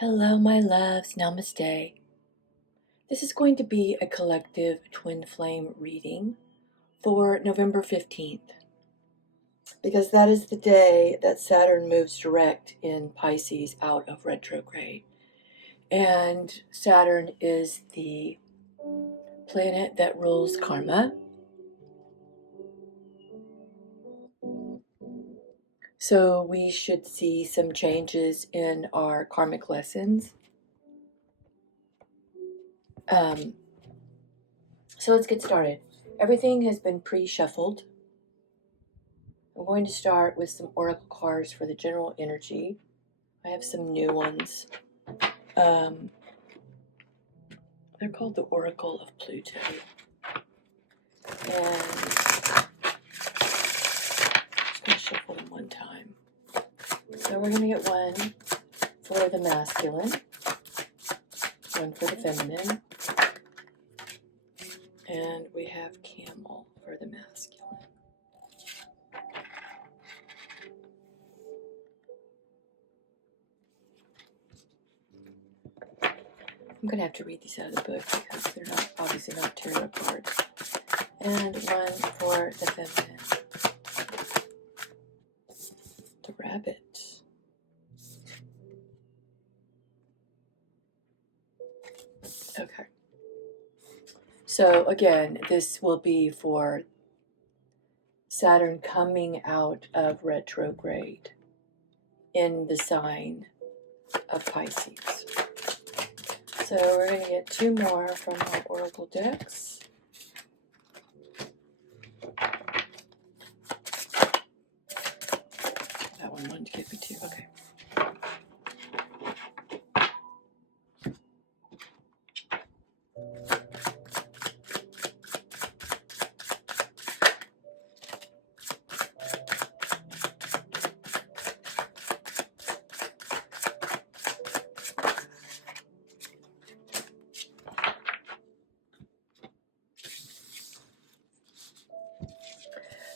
Hello, my loves. Namaste. This is going to be a collective twin flame reading for November 15th, because that is the day that Saturn moves direct in Pisces out of retrograde. And Saturn is the planet that rules karma. So we should see some changes in our karmic lessons. So let's get started. Everything has been pre-shuffled. I'm going to start with some oracle cards for the general energy. I have some new ones. They're called the Oracle of Pluto. And I'm just going to shuffle them one time. So we're going to get one for the masculine, one for the feminine, and we have Camel for the masculine. I'm going to have to read these out of the book because they're not obviously not tarot cards. And one for the feminine, the rabbit. Okay. So again, this will be for Saturn coming out of retrograde in the sign of Pisces. So we're going to get two more from our oracle decks. That one wanted to give me two. Okay.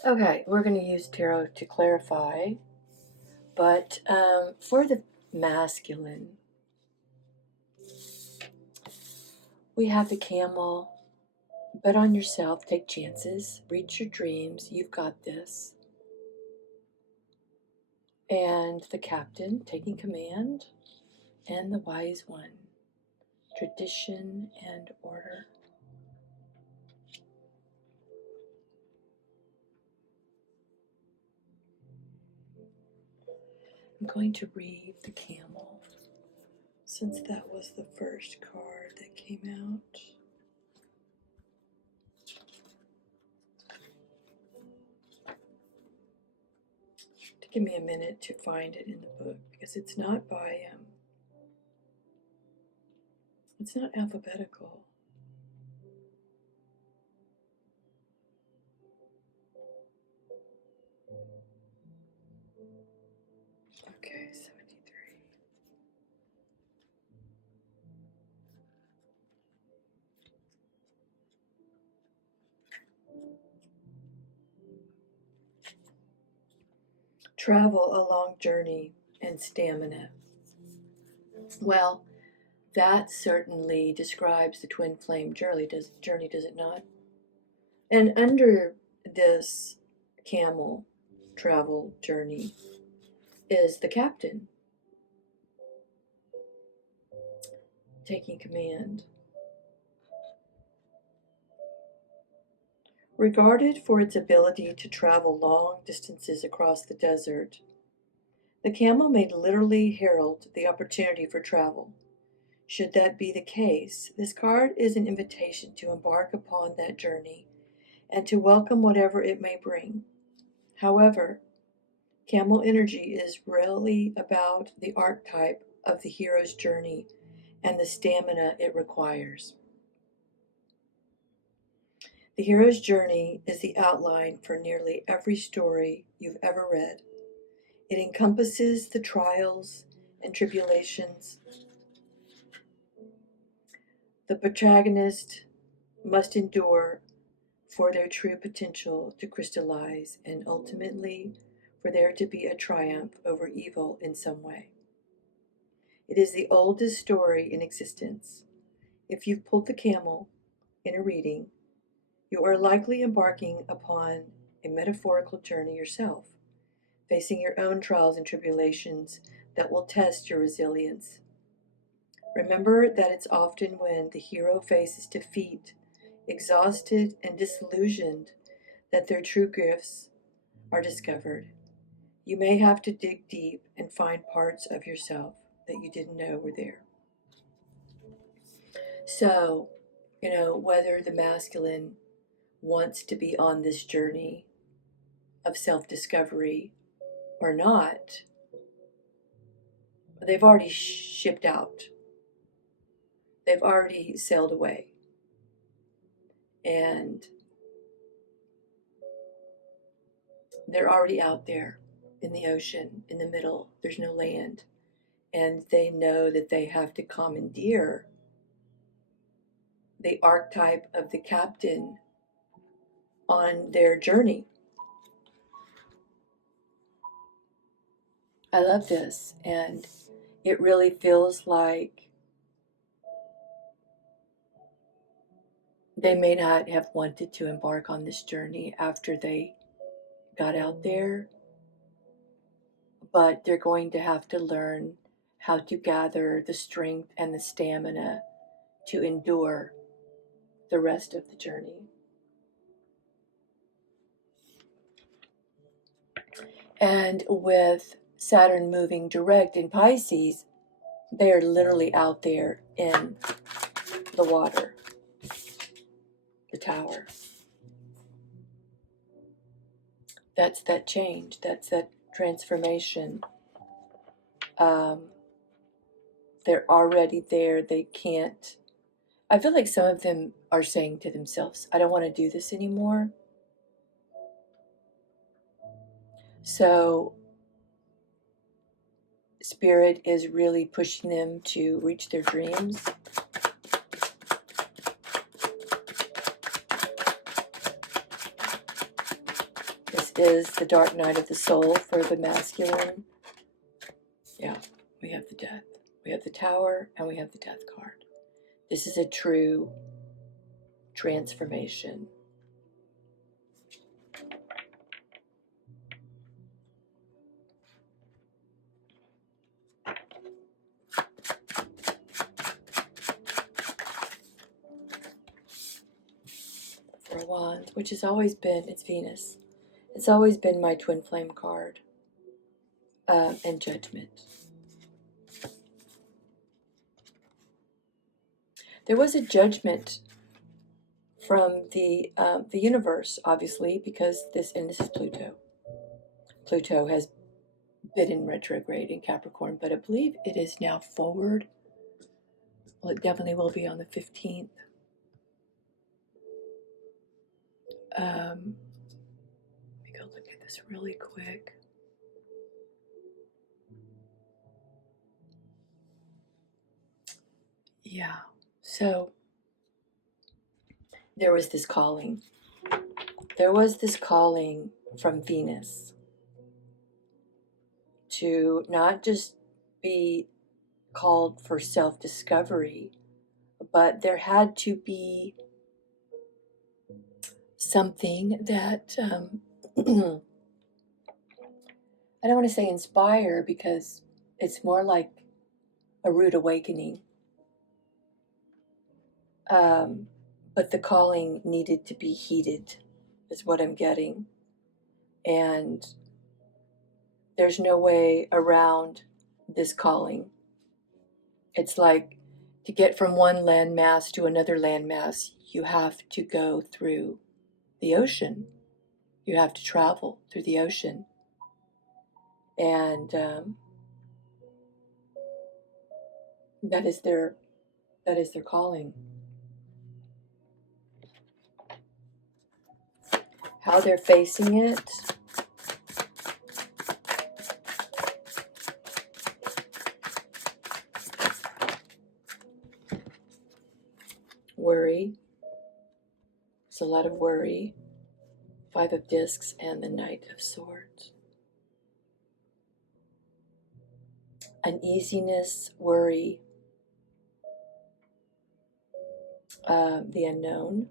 Okay, we're going to use tarot to clarify, but for the masculine, we have the camel. Bet on yourself, take chances, reach your dreams, you've got this. And the captain, taking command, and the wise one, tradition and order. I'm going to read the camel, since that was the first card that came out. Give me a minute to find it in the book, because it's not by it's not alphabetical. Okay, 73. Travel a long journey and stamina. Well, that certainly describes the twin flame journey, does it not? And under this camel travel journey is the captain taking command. Regarded for its ability to travel long distances across the desert, the camel may literally herald the opportunity for travel. Should that be the case, this card is an invitation to embark upon that journey and to welcome whatever it may bring. However, camel energy is really about the archetype of the hero's journey and the stamina it requires. The hero's journey is the outline for nearly every story you've ever read. It encompasses the trials and tribulations the protagonist must endure for their true potential to crystallize and ultimately for there to be a triumph over evil in some way. It is the oldest story in existence. If you've pulled the camel in a reading, you are likely embarking upon a metaphorical journey yourself, facing your own trials and tribulations that will test your resilience. Remember that it's often when the hero faces defeat, exhausted and disillusioned, that their true gifts are discovered. You may have to dig deep and find parts of yourself that you didn't know were there. So, whether the masculine wants to be on this journey of self discovery or not, they've already shipped out. They've already sailed away. And they're already out there in the ocean, in the middle. There's no land. And they know that they have to commandeer the archetype of the captain on their journey. I love this, and it really feels like they may not have wanted to embark on this journey after they got out there, but they're going to have to learn how to gather the strength and the stamina to endure the rest of the journey. And with Saturn moving direct in Pisces, they are literally out there in the water, the tower. That's that change. That's that transformation. They're already there. They can't. I feel like some of them are saying to themselves, I don't want to do this anymore. So Spirit is really pushing them to reach their dreams. This is the dark night of the soul for the masculine. Yeah, we have the death. We have the tower and we have the death card. This is a true transformation. Four of Wands, which has always been, it's Venus. It's always been my twin flame card. And Judgment. There was a judgment from the universe, obviously, because this is Pluto. Pluto has been in retrograde in Capricorn, but I believe it is now forward. Well, it definitely will be on the 15th. Let me go look at this really quick. Yeah, so there was this calling. There was this calling from Venus to not just be called for self-discovery, but there had to be something that I don't want to say inspire, because it's more like a rude awakening. But the calling needed to be heeded, is what I'm getting. And there's no way around this calling. It's like to get from one landmass to another landmass, you have to go through the ocean. You have to travel through the ocean. And that is their calling. How they're facing it. Worry. It's a lot of worry. Five of Discs and the Knight of Swords. uneasiness, worry, the unknown.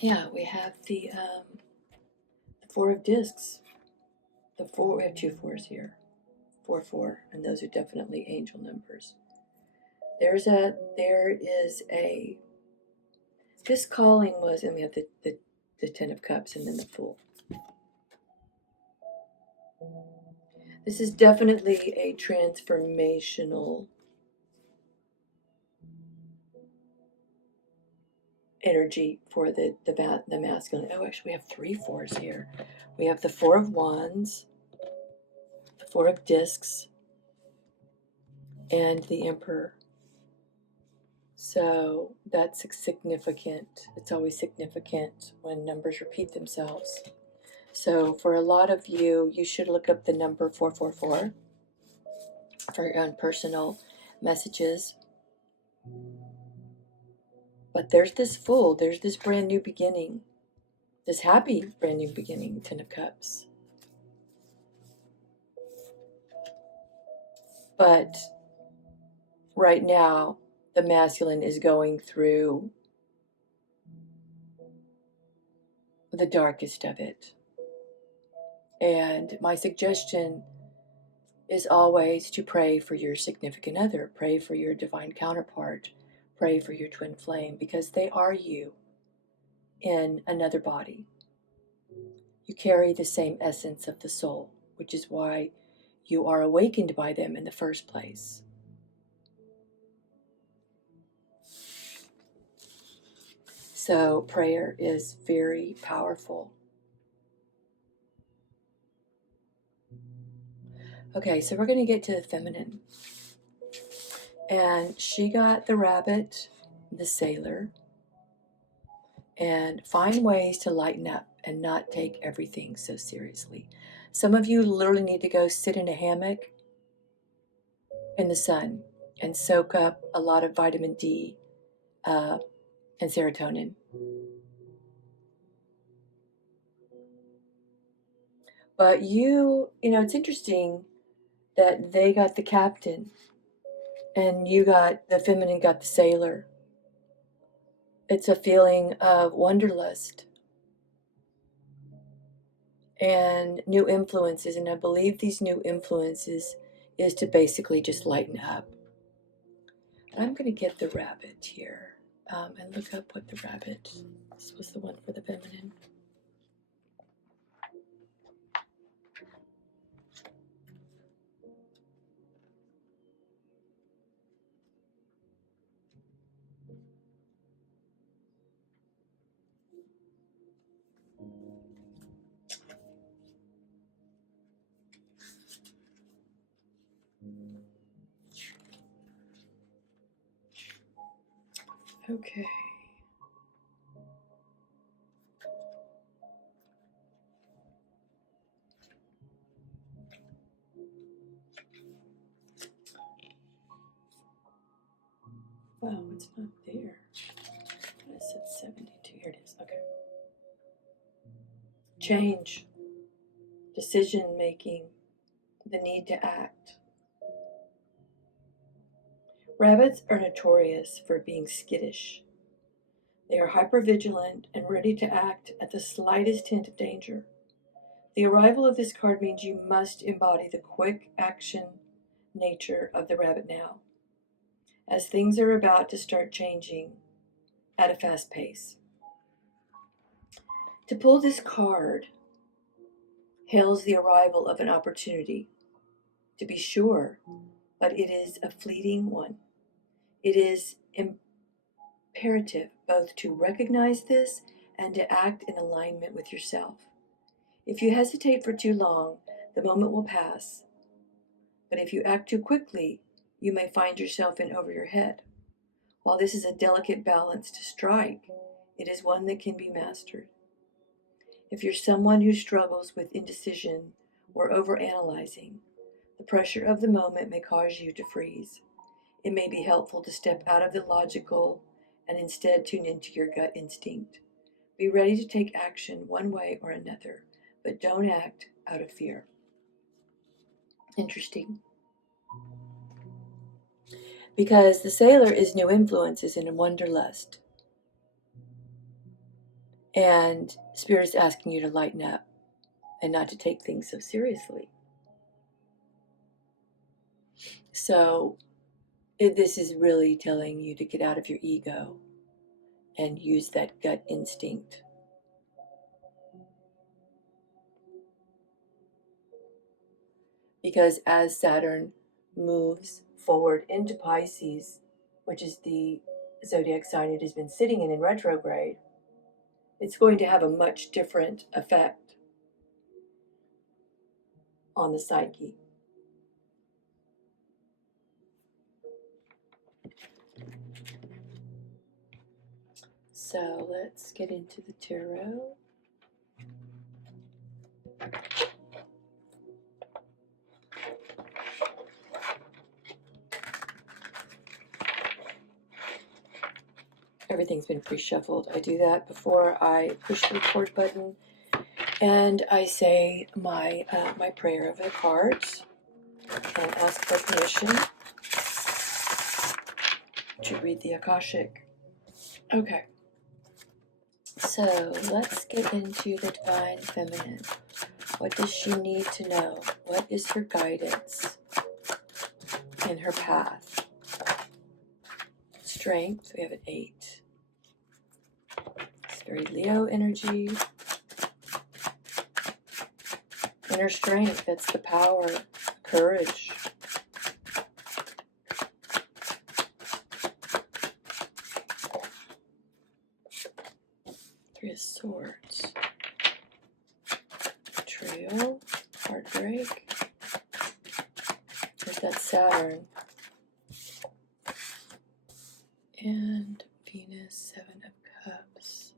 Yeah, we have the Four of Discs. We have two fours here. 4, and those are definitely angel numbers. There is a, this calling was, and we have the Ten of Cups and then the Fool. This is definitely a transformational energy for the masculine. Oh, actually, we have 3 fours here. We have the Four of Wands, the Four of Discs, and the Emperor. So that's significant. It's always significant when numbers repeat themselves. So for a lot of you, you should look up the number 444 for your own personal messages. But there's this Fool, there's this brand new beginning, this happy brand new beginning, Ten of Cups. But right now, the masculine is going through the darkest of it. And my suggestion is always to pray for your significant other, pray for your divine counterpart, pray for your twin flame, because they are you in another body. You carry the same essence of the soul, which is why you are awakened by them in the first place. So prayer is very powerful. Okay, so we're going to get to the feminine. And she got the Rabbit, the Sailor, and find ways to lighten up and not take everything so seriously. Some of you literally need to go sit in a hammock in the sun and soak up a lot of vitamin D and serotonin. But it's interesting that they got the Captain and you got the feminine, got the Sailor. It's a feeling of wanderlust and new influences, and I believe these new influences is to basically just lighten up. I'm going to get the Rabbit here and look up what the Rabbit, this was the one for the feminine. Okay. Wow, it's not there. I said 72. Here it is. Okay. Change, decision making, the need to act. Rabbits are notorious for being skittish. They are hypervigilant and ready to act at the slightest hint of danger. The arrival of this card means you must embody the quick action nature of the Rabbit now, as things are about to start changing at a fast pace. To pull this card hails the arrival of an opportunity, to be sure, but it is a fleeting one. It is imperative both to recognize this and to act in alignment with yourself. If you hesitate for too long, the moment will pass. But if you act too quickly, you may find yourself in over your head. While this is a delicate balance to strike, it is one that can be mastered. If you're someone who struggles with indecision or overanalyzing, The pressure of the moment may cause you to freeze. It may be helpful to step out of the logical and instead tune into your gut instinct. Be ready to take action one way or another, but don't act out of fear. Interesting. Because the sailor is new influences in a wanderlust. And Spirit is asking you to lighten up and not to take things so seriously. So this is really telling you to get out of your ego and use that gut instinct. Because as Saturn moves forward into Pisces, which is the zodiac sign it has been sitting in retrograde, it's going to have a much different effect on the psyche. So let's get into the tarot. Everything's been pre-shuffled. I do that before I push the record button, and I say my prayer of the cards and ask for permission to read the Akashic. Okay, so let's get into the Divine Feminine. What does she need to know? What is her guidance in her path? Strength, we have an 8. It's very Leo energy. Inner strength, that's the power, courage. Three of Swords. Betrayal, heartbreak. There's that Saturn. And Venus, 7 of Cups.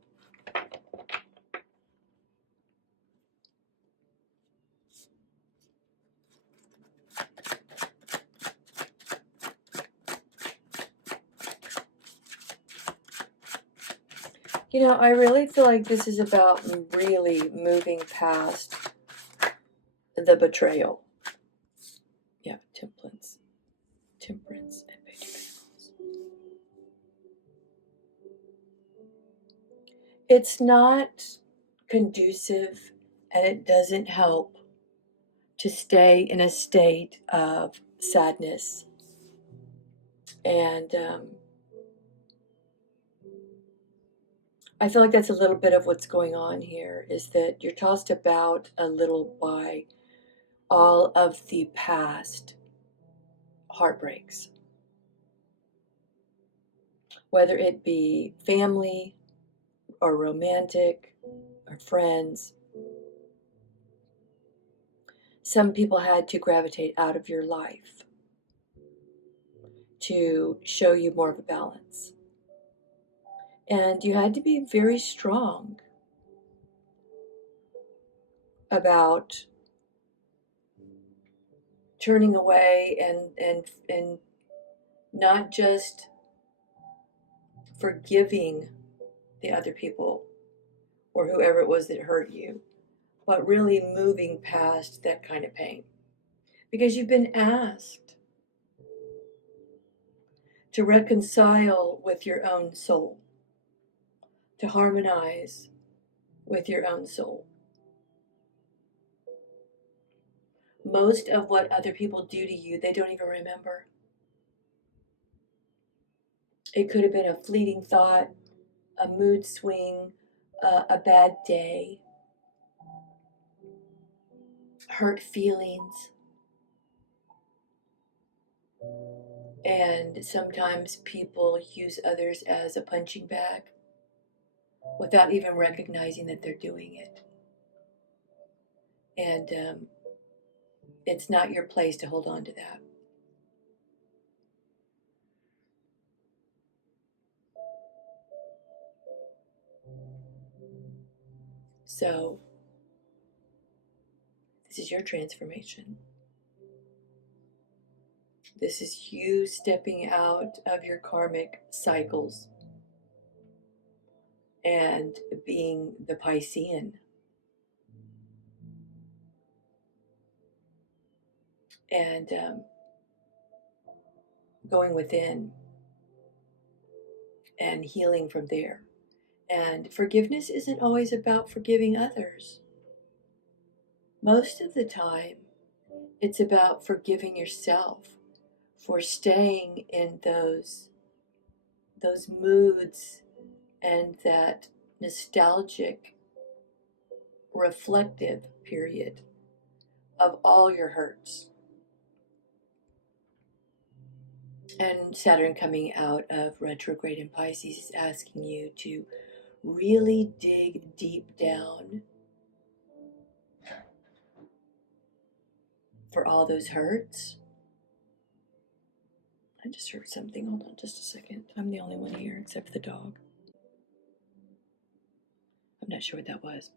You know, I really feel like this is about really moving past the betrayal. Yeah, temperance and Page of Pentacles. It's not conducive, and it doesn't help to stay in a state of sadness. And I feel like that's a little bit of what's going on here, is that you're tossed about a little by all of the past heartbreaks, whether it be family or romantic or friends. Some people had to gravitate out of your life to show you more of a balance. And you had to be very strong about turning away and not just forgiving the other people or whoever it was that hurt you, but really moving past that kind of pain. Because you've been asked to reconcile with your own soul, to harmonize with your own soul. Most of what other people do to you, they don't even remember. It could have been a fleeting thought, a mood swing, a bad day, hurt feelings. And sometimes people use others as a punching bag without even recognizing that they're doing it. And it's not your place to hold on to that. So, this is your transformation. This is you stepping out of your karmic cycles and being the Piscean. And going within and healing from there. And forgiveness isn't always about forgiving others. Most of the time, it's about forgiving yourself for staying in those moods and that nostalgic, reflective period of all your hurts. And Saturn coming out of retrograde in Pisces is asking you to really dig deep down for all those hurts. I just heard something. Hold on just a second. I'm the only one here except for the dog. I'm not sure what that was.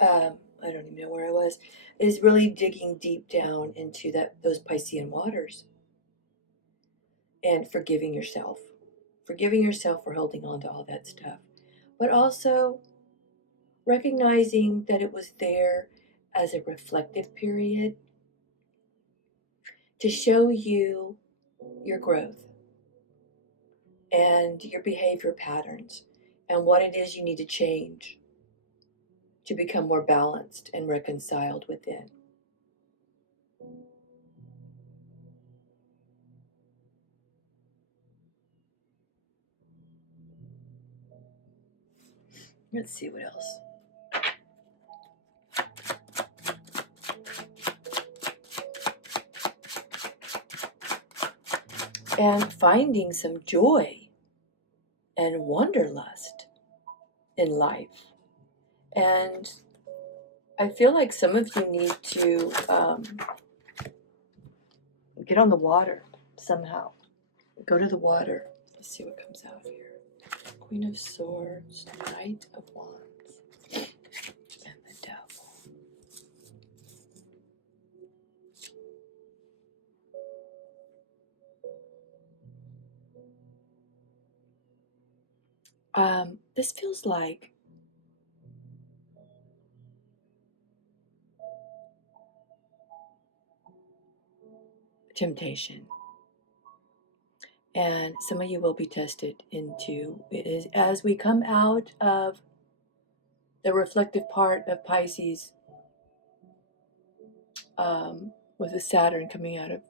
I don't even know where I was. Is really digging deep down into those Piscean waters and forgiving yourself. Forgiving yourself for holding on to all that stuff. But also recognizing that it was there as a reflective period to show you your growth and your behavior patterns and what it is you need to change to become more balanced and reconciled within. Let's see what else. And finding some joy and wanderlust in life. And I feel like some of you need to get on the water somehow. Go to the water. Let's see what comes out here. Queen of Swords, Knight of Wands, and the Devil. This feels like temptation. And some of you will be tested into it is as we come out of the reflective part of Pisces, with the Saturn coming out of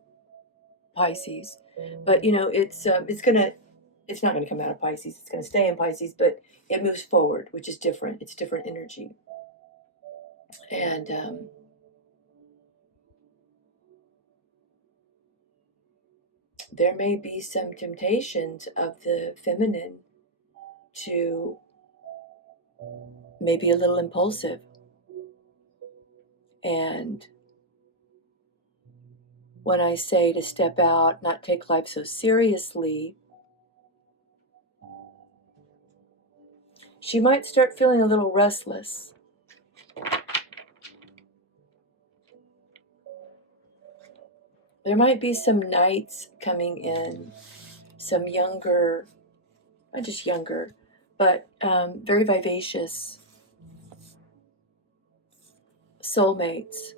Pisces. But you know, it's not going to come out of Pisces. It's going to stay in Pisces, but it moves forward, which is different. It's different energy, and there may be some temptations of the feminine to maybe a little impulsive and when I say to step out, not take life so seriously, she might start feeling a little restless. There might be some knights coming in, some younger, not just younger, but very vivacious soulmates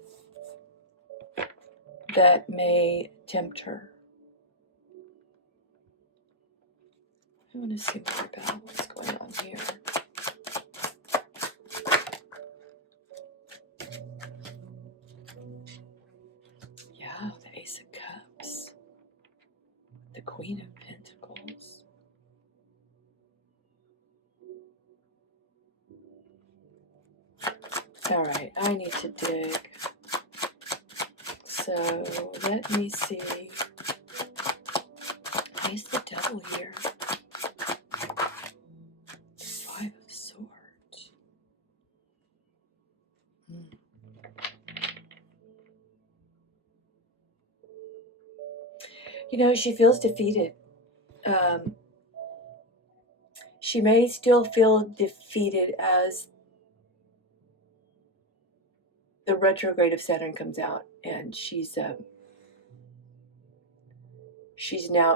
that may tempt her. I want to see more about what's going on here. Yeah, the Ace of Cups, the Queen of Pentacles. All right, I need to dig. So let me see. Where's the Devil here? Five of Swords. You know, she feels defeated. She may still feel defeated as the retrograde of Saturn comes out, and she's now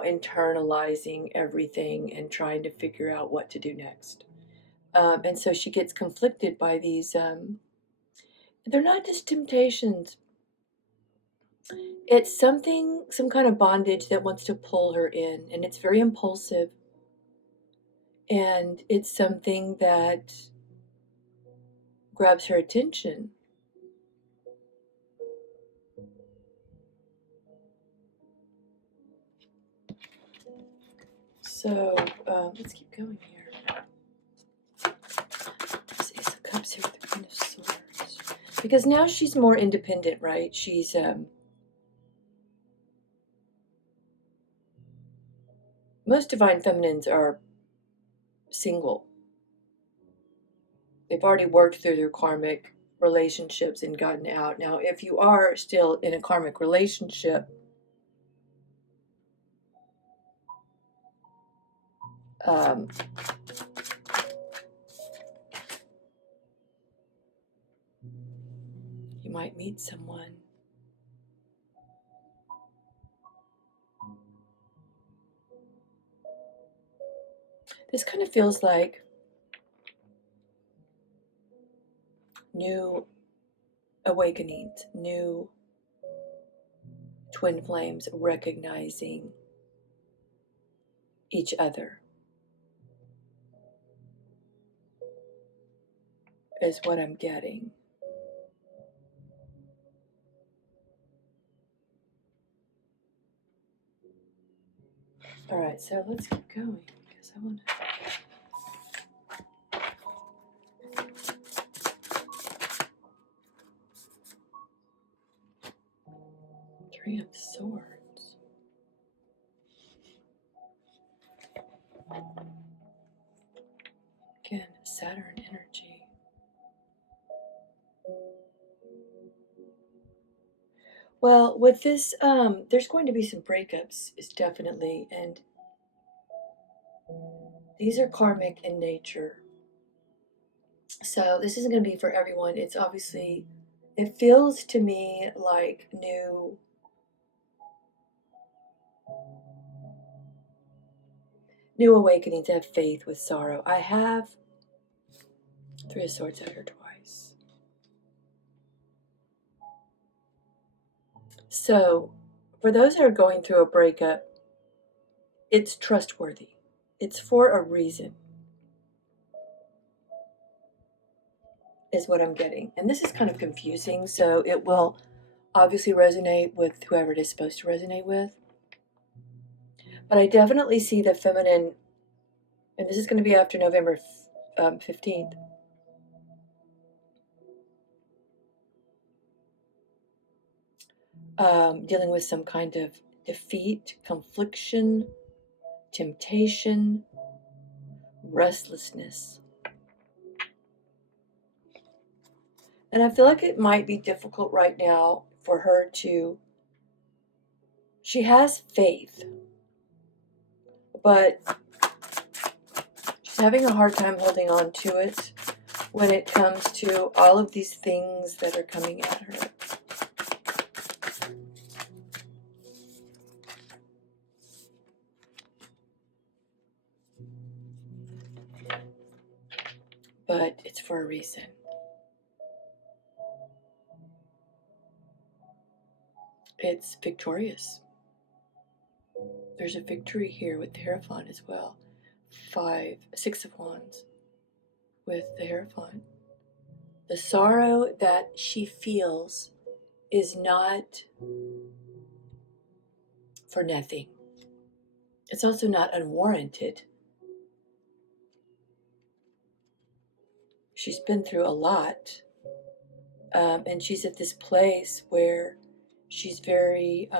internalizing everything and trying to figure out what to do next. And so she gets conflicted by these, they're not just temptations. It's something, some kind of bondage that wants to pull her in, and it's very impulsive. And it's something that grabs her attention. So let's keep going here. There's Ace of Cups here with the Queen of Swords. Because now she's more independent, right? She's most divine feminines are single. They've already worked through their karmic relationships and gotten out. Now, if you are still in a karmic relationship, you might meet someone. This kind of feels like new awakenings, new twin flames recognizing each other is what I'm getting. All right, so let's keep going because I want to. Three of Swords. Again, Saturn energy. Well, with this, there's going to be some breakups, is definitely, and these are karmic in nature. So this isn't going to be for everyone. It's obviously, it feels to me like new awakenings. Have faith with sorrow. I have Three of Swords out here twice. So for those that are going through a breakup, it's trustworthy. It's for a reason, is what I'm getting. And this is kind of confusing, so it will obviously resonate with whoever it is supposed to resonate with. But I definitely see the feminine, and this is going to be after November 15th. Dealing with some kind of defeat, confliction, temptation, restlessness. And I feel like it might be difficult right now for her to, she has faith, but she's having a hard time holding on to it when it comes to all of these things that are coming at her. But it's for a reason. It's victorious. There's a victory here with the Hierophant as well. Six of Wands with the Hierophant. The sorrow that she feels is not for nothing. It's also not unwarranted. She's been through a lot. And she's at this place where she's very,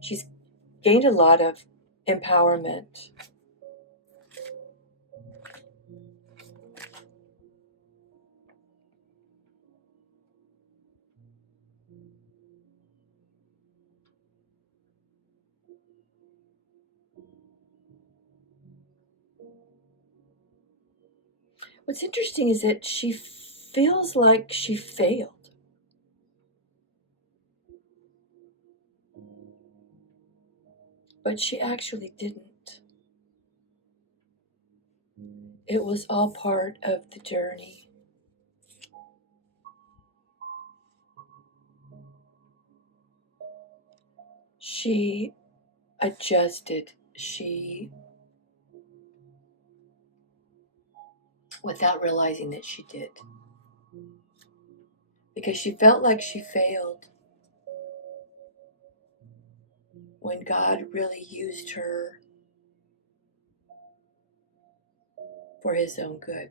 she's gained a lot of empowerment. What's interesting is that she feels like she failed. But she actually didn't. It was all part of the journey. She adjusted. Without realizing that she did. Because she felt like she failed when God really used her for his own good.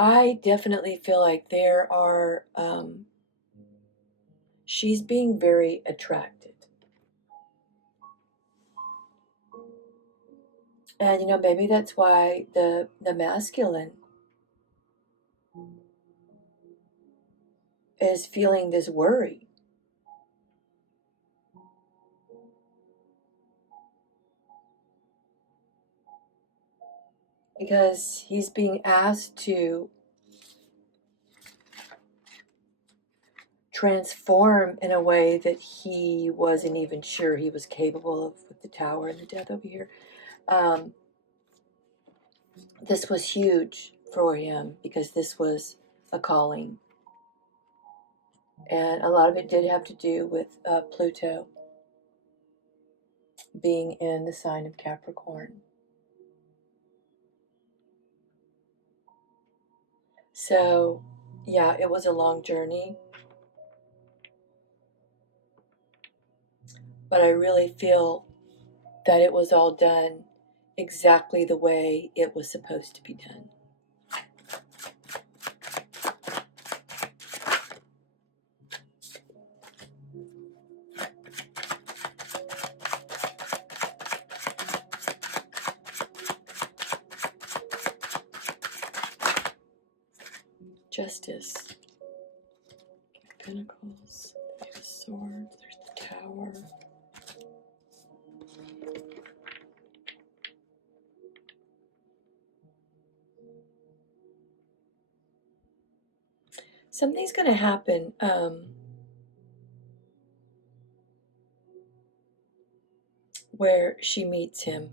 I definitely feel like there are, she's being very attracted. And, maybe that's why the masculine is feeling this worry. Because he's being asked to transform in a way that he wasn't even sure he was capable of with the tower and the death over here. This was huge for him because this was a calling. And a lot of it did have to do with Pluto being in the sign of Capricorn. So, yeah, it was a long journey. But I really feel that it was all done exactly the way it was supposed to be done. Justice. Pentacles. There's swords. There's the tower. Something's going to happen. Where she meets him.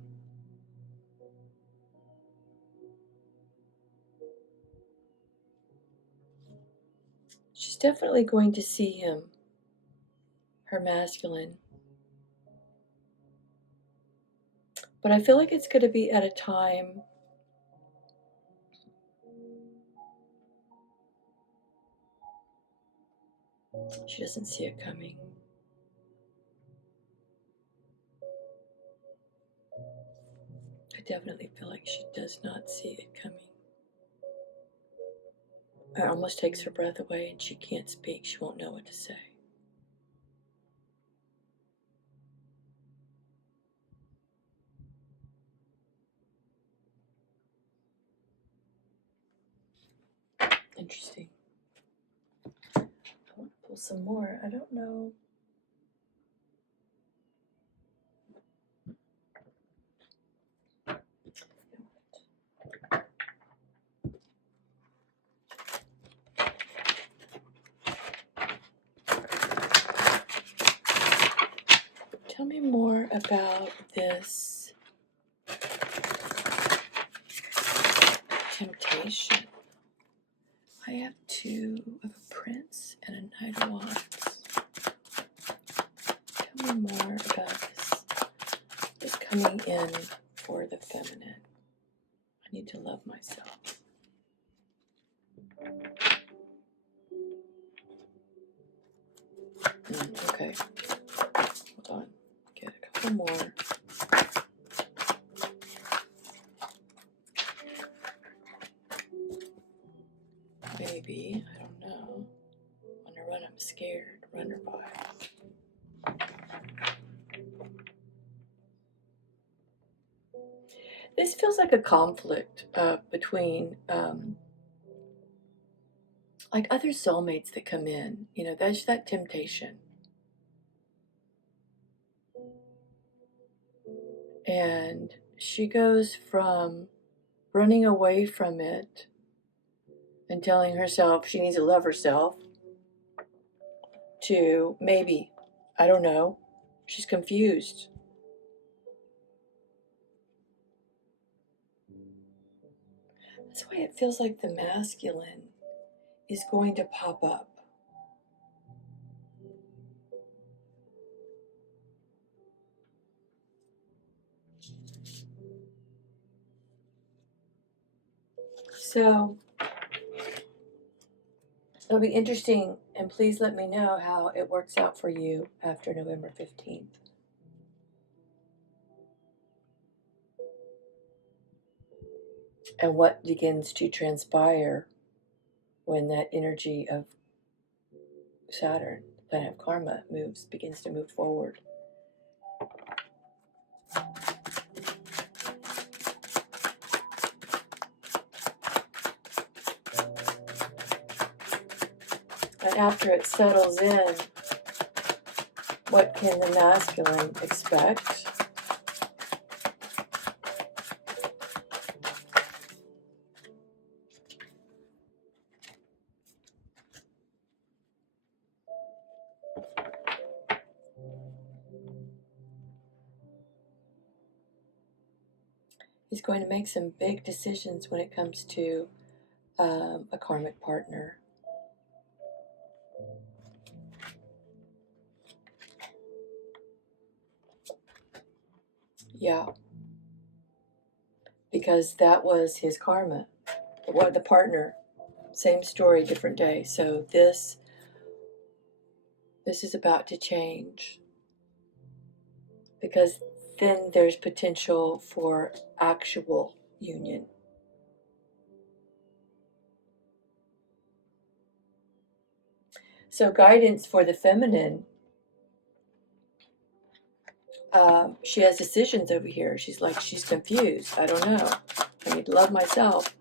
She's definitely going to see him, her masculine. But I feel like it's going to be at a time she doesn't see it coming. I definitely feel like she does not see it coming. It almost takes her breath away and she can't speak. She won't know what to say. Interesting. I want to pull some more. I don't know. Tell me more about this temptation. I have two of a prince and a knight of wands. Tell me more about this coming in for the feminine. I need to love myself. Okay. Hold on. Get a couple more. Maybe. I don't know. On a run, I'm scared. Run or by. This feels like a conflict between like other soulmates that come in. There's that temptation. And she goes from running away from it and telling herself she needs to love herself to maybe, I don't know, she's confused. That's why it feels like the masculine is going to pop up. So it'll be interesting, and please let me know how it works out for you after November 15th. And what begins to transpire when that energy of Saturn, the planet of karma, begins to move forward. And after it settles in, what can the masculine expect? He's going to make some big decisions when it comes to a karmic partner. Yeah. Because that was his karma. The partner, same story, different day. So this is about to change. Because then there's potential for actual union. So guidance for the feminine, she has decisions over here. She's confused. I don't know. I need to love myself.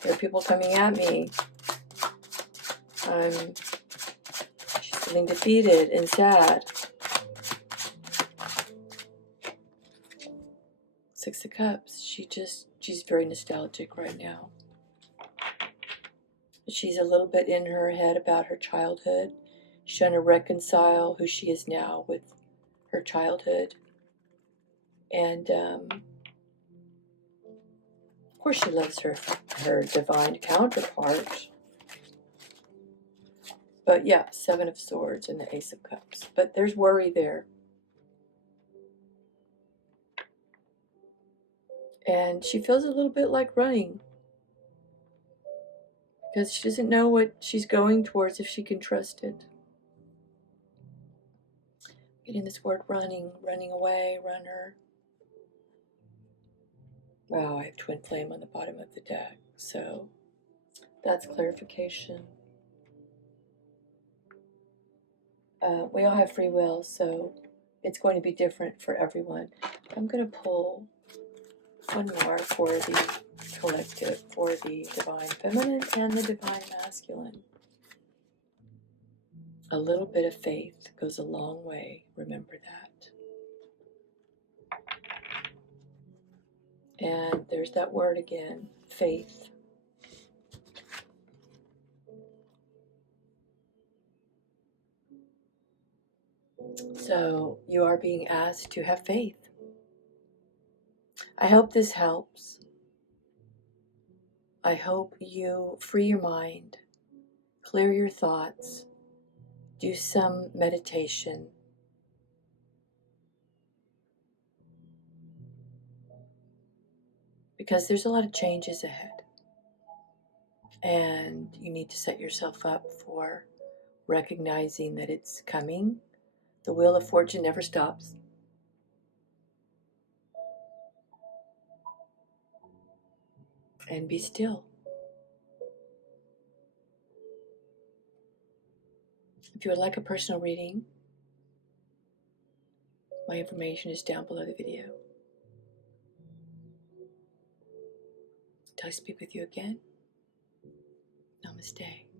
There are people coming at me. She's feeling defeated and sad. Six of Cups. She's very nostalgic right now. She's a little bit in her head about her childhood. She's trying to reconcile who she is now with her childhood. And of course she loves her divine counterpart. But yeah, Seven of Swords and the Ace of Cups. But there's worry there. And she feels a little bit like running. Because she doesn't know what she's going towards, if she can trust it. Getting this word running away, runner. Wow, I have Twin Flame on the bottom of the deck. So that's clarification. We all have free will, so it's going to be different for everyone. I'm going to pull one more for the collective, for the divine feminine and the divine masculine. A little bit of faith goes a long way. Remember that. And there's that word again, faith. So you are being asked to have faith. I hope this helps. I hope you free your mind, clear your thoughts, do some meditation. Because there's a lot of changes ahead. And you need to set yourself up for recognizing that it's coming. The wheel of fortune never stops. And be still. If you would like a personal reading, my information is down below the video. Until I speak with you again, namaste.